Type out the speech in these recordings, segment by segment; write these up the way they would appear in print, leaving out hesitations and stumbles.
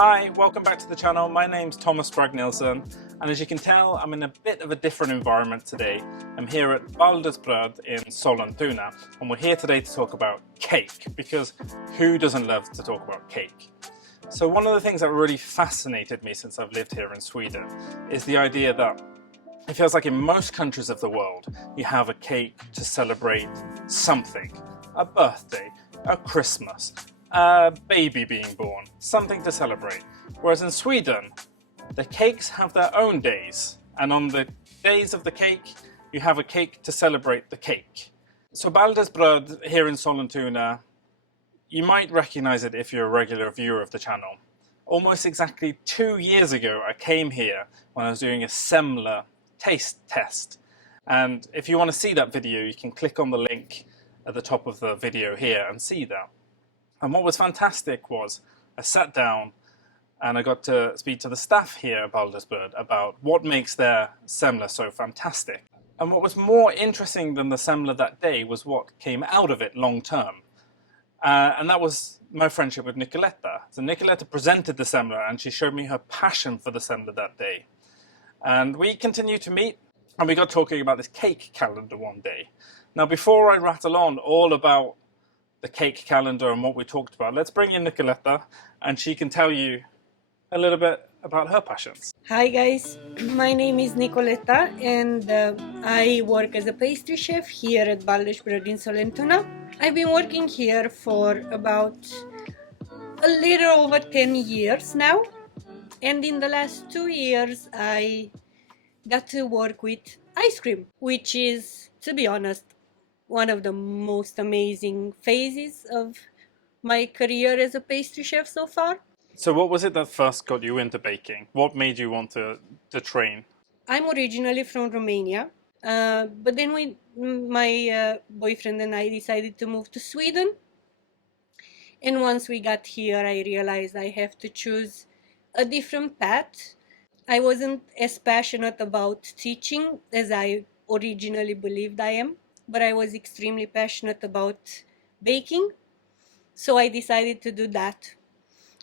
Hi, welcome back to the channel. My name's Thomas Bragg-Nielsen, and as you can tell, I'm in a bit of a different environment today. I'm here at Baldersbröd in Sollentuna, and we're here today to talk about cake, because who doesn't love to talk about cake? So one of the things that really fascinated me since I've lived here in Sweden is the idea that it feels like in most countries of the world, you have a cake to celebrate something, a birthday, a Christmas, a baby being born, something to celebrate. Whereas in Sweden, the cakes have their own days, and on the days of the cake, you have a cake to celebrate the cake. So Baldersbröd here in Sollentuna, you might recognize it if you're a regular viewer of the channel. Almost exactly 2 years ago, I came here when I was doing a semla taste test. And if you want to see that video, you can click on the link at the top of the video here and see that. And what was fantastic was I sat down and I got to speak to the staff here at Baldersbröd about what makes their semla so fantastic. And what was more interesting than the semla that day was what came out of it long term. And that was my friendship with Nicoletta. So Nicoletta presented the semla and she showed me her passion for the semla that day. And we continued to meet and we got talking about this cake calendar one day. Now before I rattle on all about the cake calendar and what we talked about, let's bring in Nicoletta and she can tell you a little bit about her passions. Hi guys, my name is Nicoletta and I work as a pastry chef here at Baldersbröd in Sollentuna. I've been working here for about a little over 10 years now, and in the last 2 years I got to work with ice cream, which is, to be honest, one of the most amazing phases of my career as a pastry chef so far. So what was it that first got you into baking? What made you want to train? I'm originally from Romania, but then my boyfriend and I decided to move to Sweden. And once we got here, I realized I have to choose a different path. I wasn't as passionate about teaching as I originally believed I am, but I was extremely passionate about baking. So I decided to do that.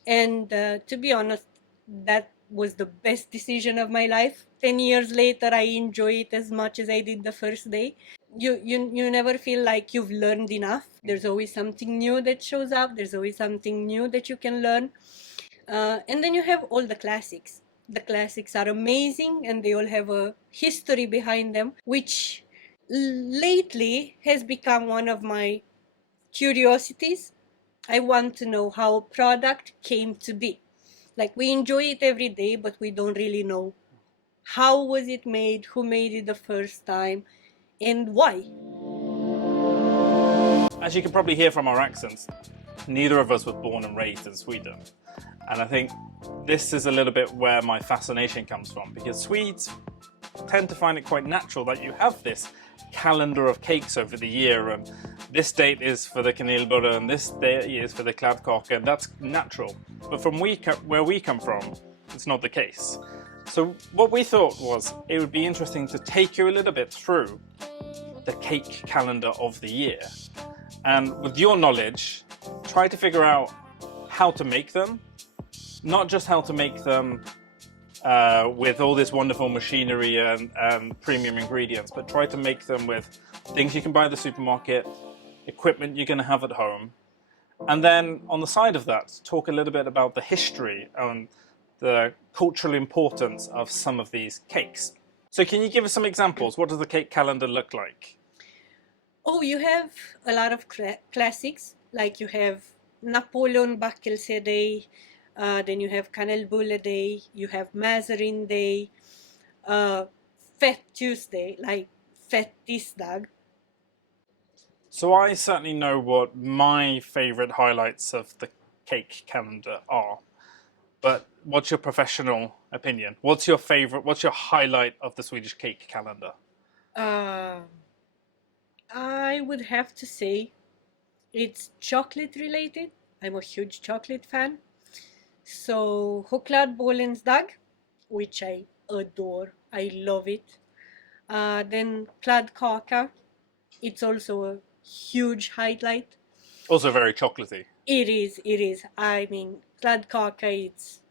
And to be honest, that was the best decision of my life. 10 years later, I enjoy it as much as I did the first day. You never feel like you've learned enough. There's always something new that shows up. There's always something new that you can learn. And then you have all the classics. The classics are amazing and they all have a history behind them, which lately has become one of my curiosities. I want to know how a product came to be. Like, we enjoy it every day, but we don't really know how was it made, who made it the first time, and why. As you can probably hear from our accents, neither of us were born and raised in Sweden. And I think this is a little bit where my fascination comes from, because Swedes tend to find it quite natural that you have this calendar of cakes over the year, and this date is for the kanelbulle and this date is for the kladdkaka, and that's natural. But from where we come from, it's not the case. So what we thought was it would be interesting to take you a little bit through the cake calendar of the year, and with your knowledge, try to figure out how to make them, not just how to make them with all this wonderful machinery and premium ingredients, but try to make them with things you can buy at the supermarket, equipment you're going to have at home. And then on the side of that, talk a little bit about the history and the cultural importance of some of these cakes. So can you give us some examples? What does the cake calendar look like? Oh, you have a lot of classics, like you have Napoleon Bakkelse Day, then you have Kanelbulle Day, you have Mazarin Day, Fett Tuesday, like Fettisdag. So I certainly know what my favorite highlights of the cake calendar are, but what's your professional opinion? What's your favorite, what's your highlight of the Swedish cake calendar? I would have to say it's chocolate related. I'm a huge chocolate fan. So Chokladbollens Dag, which I adore. I love it. Then kladdkaka. It's also a huge highlight. Also very chocolatey. It is. I mean, kladdkaka, it's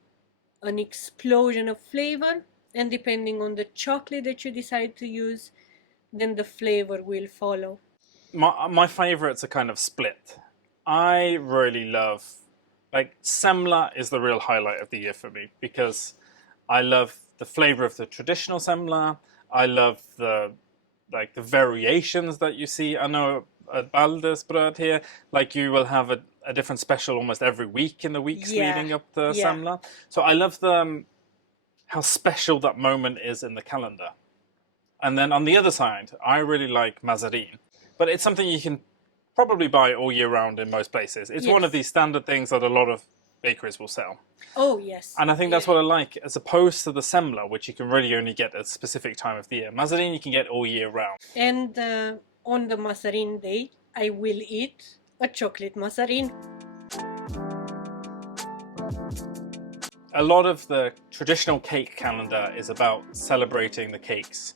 an explosion of flavor, and depending on the chocolate that you decide to use, then the flavor will follow. My favorites are kind of split. I really love, like, semla is the real highlight of the year for me because I love the flavor of the traditional semla. I love the variations that you see. I know at Baldersbröd here, like you will have a different special almost every week in the weeks leading up the semla. So I love how special that moment is in the calendar. And then on the other side, I really like mazarine, but it's something you can probably buy all year round in most places. It's one of these standard things that a lot of bakeries will sell. Oh, yes. And I think that's what I like, as opposed to the semla, which you can really only get at a specific time of the year. Mazarine you can get all year round. And on the mazarine day, I will eat a chocolate mazarine. A lot of the traditional cake calendar is about celebrating the cakes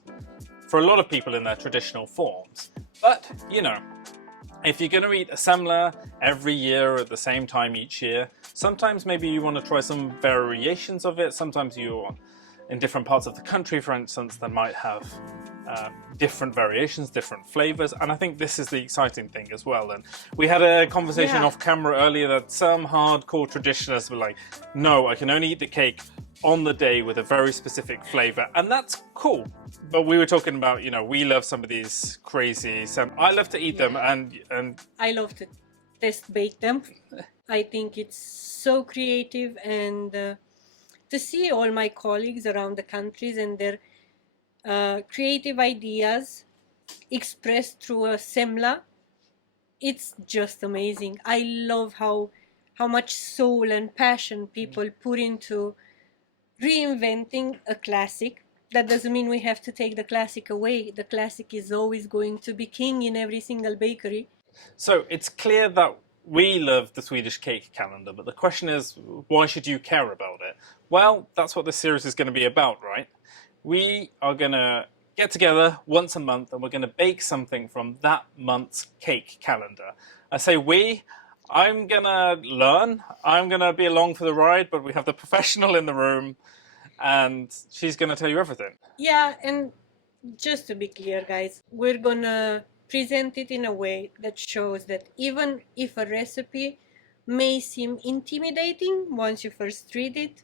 for a lot of people in their traditional forms. But, you know, if you're going to eat a semla every year at the same time each year, sometimes maybe you want to try some variations of it. Sometimes you're in different parts of the country, for instance, that might have different variations, different flavors. And I think this is the exciting thing as well. And we had a conversation off camera earlier that some hardcore traditionalists were like, no, I can only eat the cake on the day with a very specific flavor, and that's cool. But we were talking about, you know, we love some of these crazy I love to eat them, and I love to test bake them. I think it's so creative, and to see all my colleagues around the countries and their creative ideas expressed through a semla, it's just amazing. I love how much soul and passion people put into reinventing a classic. That doesn't mean we have to take the classic away. The classic is always going to be king in every single bakery. So it's clear that we love the Swedish Cake Calendar, but the question is, why should you care about it? Well, that's what this series is going to be about, right? We are going to get together once a month and we're going to bake something from that month's cake calendar. I say we, I'm going to learn, I'm going to be along for the ride, but we have the professional in the room and she's going to tell you everything. Yeah, and just to be clear, guys, we're going to present it in a way that shows that even if a recipe may seem intimidating once you first read it,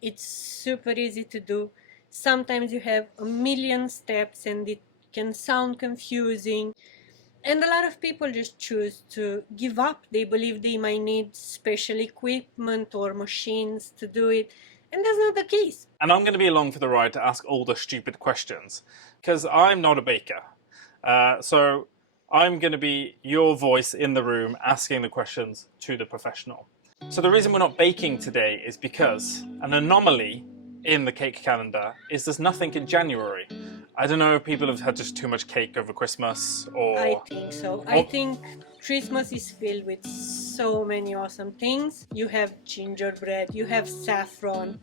it's super easy to do. Sometimes you have a million steps and it can sound confusing. And a lot of people just choose to give up. They believe they might need special equipment or machines to do it. And that's not the case. And I'm going to be along for the ride to ask all the stupid questions, because I'm not a baker. So I'm going to be your voice in the room asking the questions to the professional. So the reason we're not baking today is because an anomaly in the cake calendar is there's nothing in January. I don't know if people have had just too much cake over Christmas or... I think so. I think Christmas is filled with so many awesome things. You have gingerbread, you have saffron,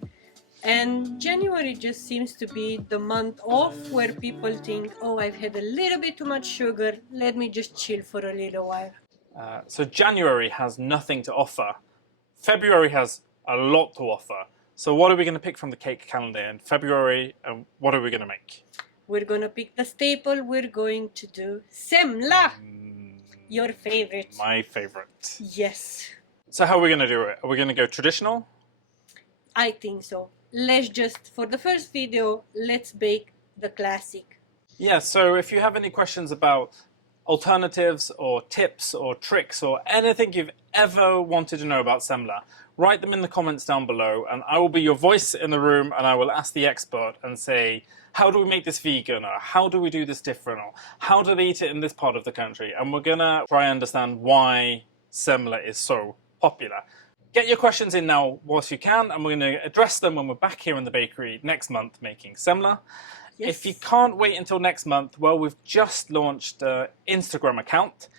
and January just seems to be the month off where people think, oh, I've had a little bit too much sugar, let me just chill for a little while. So January has nothing to offer. February has a lot to offer. So what are we going to pick from the cake calendar in February, and what are we going to make? We're going to pick the staple. We're going to do semla. Your favorite. My favorite. Yes. So how are we going to do it? Are we going to go traditional? I think so. Let's just, for the first video, let's bake the classic. Yeah, so if you have any questions about alternatives or tips or tricks or anything you've ever wanted to know about semla, write them in the comments down below and I will be your voice in the room and I will ask the expert and say, how do we make this vegan, or how do we do this different, or how do they eat it in this part of the country? And we're gonna try and understand why semla is so popular. Get your questions in now whilst you can, and we're gonna address them when we're back here in the bakery next month making semla. Yes. If you can't wait until next month, well, we've just launched an Instagram account.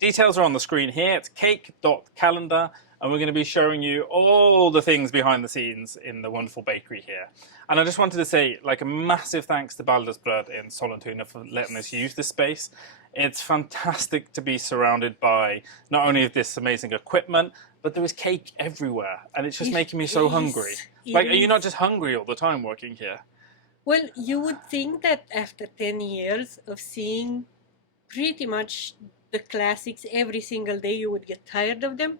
Details are on the screen here. It's cake.calendar. And we're going to be showing you all the things behind the scenes in the wonderful bakery here. And I just wanted to say, like, a massive thanks to Baldersbröd in Sollentuna for letting us use this space. It's fantastic to be surrounded by not only this amazing equipment, but there is cake everywhere, and it's just It making me so is. hungry. It Like, are you is. not just hungry all the time working here? Well, you would think that after 10 years of seeing pretty much the classics every single day, you would get tired of them,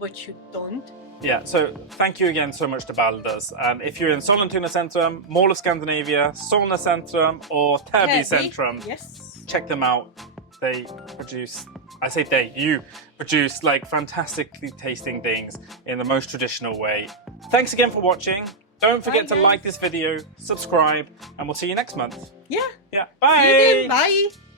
but you don't. Yeah, so thank you again so much to Baldur's. And if you're in Sollentuna Centrum, Mall of Scandinavia, Solna Centrum, or Täby Centrum, Yes. check them out. They produce, I say they, you produce like fantastically tasting things in the most traditional way. Thanks again for watching. Don't forget to guys. like this video, subscribe, and we'll see you next month. Yeah. Yeah, See you then. bye! Bye.